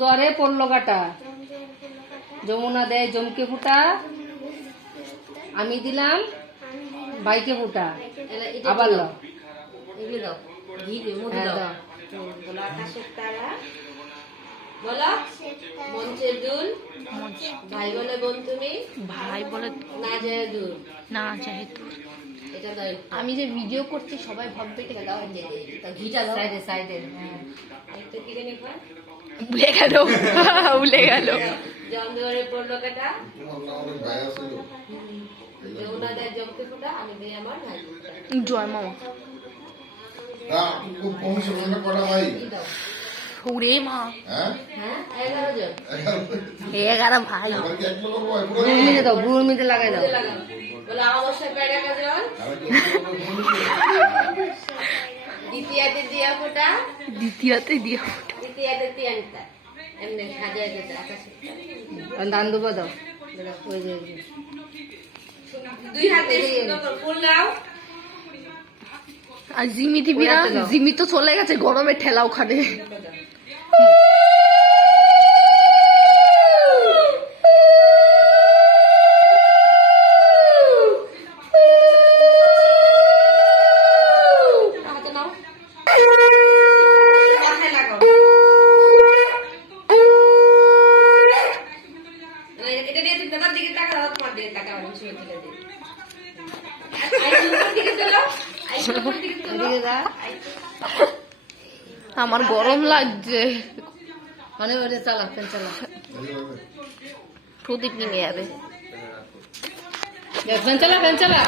দরে পড়লো কাটা, যমুনা দেয় জমকে ফুটা, আমি দিলাম ভাইকে ফুটা। আবার লো, আকাশের তারা বলো, মঞ্চের দুল, ভাই বলে বোন তুমি, ভাই বলে না যায় দূর, না চাহে তোর। এটা দাও। আমি যে ভিডিও করছি সবাই ভাববে কি দাও, ঘিটা দাও সাইডে সাইডে। একটা কি জানি কয়, ভুলে গেল ভুলে গেল। জমদুয়ারে পড়লো কাটা, যমুনা দেয় জমকে ফুটা, আমি দিই আমার ভাই ফুটা। জয় মামা। কি দাও? ওরে মা, হ্যাঁ 11 জন 11 ভাই। ব্রুর মিলে দাও, ব্রুর মিলে লাগাই দাও। লাগাও, বলো অবশ্যই পেড়ে কাজল, দ্বিতীয়াতে দিয়া ফোটা, দ্বিতীয়তে দিও। তৃতীয়াতে তিয়ানটা, এমনি সাজায় দিতে আকাশের তারা। দান দুবা দাও, ওই যে দুই হাতে ফুল নাও, আর জিমি দিবি না? জিমি তো চলে গেছে গরমে ঠেলা ওখানে। হাতে নাও, মাথায় লাগাও। এটা দিয়ে দাদার দিকে তাকা, দাদা তোমার দিকে তাকা, আমি ছুঁয়ে তুলে দিই। আইসুর দিকে চলো, আইসুর দিকে চলো। এদিকে যা, আমার গরম লাগছে। মানে ওটা চালা, ফ্যান চালা, প্রদীপ নিয়ে যাবে। ফ্যান চালা, ফ্যান চালা।